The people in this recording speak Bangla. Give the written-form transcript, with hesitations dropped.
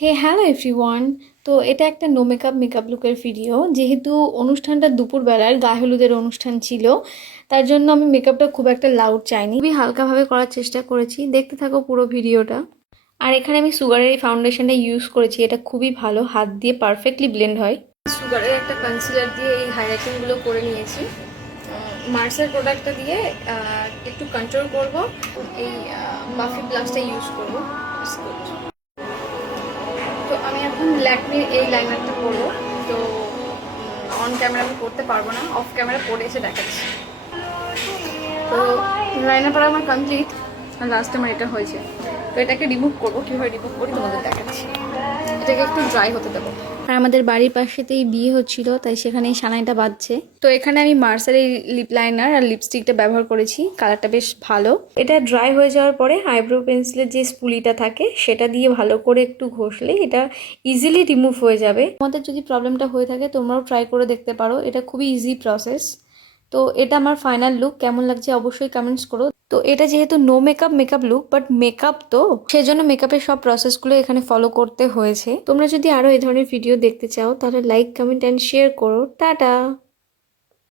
হে হ্যালো এভরিওয়ান। তো এটা একটা নো মেকআপ লুকের ভিডিও। যেহেতু অনুষ্ঠানটা দুপুরবেলার গায়ে হলুদের অনুষ্ঠান ছিল, তার জন্য আমি মেকআপটা খুব একটা লাউড চাইনি, খুবই হালকাভাবে করার চেষ্টা করেছি। দেখতে থাকো পুরো ভিডিওটা। আর এখানে আমি সুগারের এই ফাউন্ডেশনটা ইউজ করেছি, এটা খুবই ভালো, হাত দিয়ে পারফেক্টলি ব্লেন্ড হয়। সুগারের একটা কনসিলার দিয়ে এই হাইলাইটিংগুলো করে নিয়েছি। মার্সের প্রোডাক্টটা দিয়ে একটু কন্ট্রোল করব, এই বাফি ব্লাশটা ইউজ করবো। তো আমি এখন ল্যাকমির এই লাইনারটা করবো। তো অন ক্যামেরা আমি করতে পারবো না, অফ ক্যামেরা পরে এসে দেখাচ্ছি। তো লাইনার পরা আমার কমপ্লিট, আর লাস্ট আমার এটা হয়েছে। তো এটাকে রিমুভ করবো, কীভাবে রিমুভ করি তোমাদের দেখাচ্ছি। এটাকে একটু ড্রাই হতে দেবো। আর আমাদের বাড়ির পাশেতেই বিয়ে হচ্ছিল, তাই সেখানে এই সানাইটা বাজছে। তো এখানে আমি মার্সের এই লিপ লাইনার আর লিপস্টিকটা ব্যবহার করেছি, কালারটা বেশ ভালো। এটা ড্রাই হয়ে যাওয়ার পরে আইব্রো পেন্সিলের যে স্পুলিটা থাকে সেটা দিয়ে ভালো করে একটু ঘষলে এটা ইজিলি রিমুভ হয়ে যাবে। তোমাদের যদি প্রবলেমটা হয়ে থাকে তোমরাও ট্রাই করে দেখতে পারো, এটা খুবই ইজি প্রসেস। তো এটা আমার ফাইনাল লুক, কেমন লাগছে অবশ্যই কমেন্টস করো। তো এটা যেহেতু no makeup look, but makeup তো সেজন্য মেকআপের সব প্রসেসগুলো এখানে ফলো করতে হয়েছে। তোমরা যদি আরো এই ধরনের ভিডিও দেখতে চাও তাহলে লাইক, কমেন্ট অ্যান্ড শেয়ার করো। টাটা।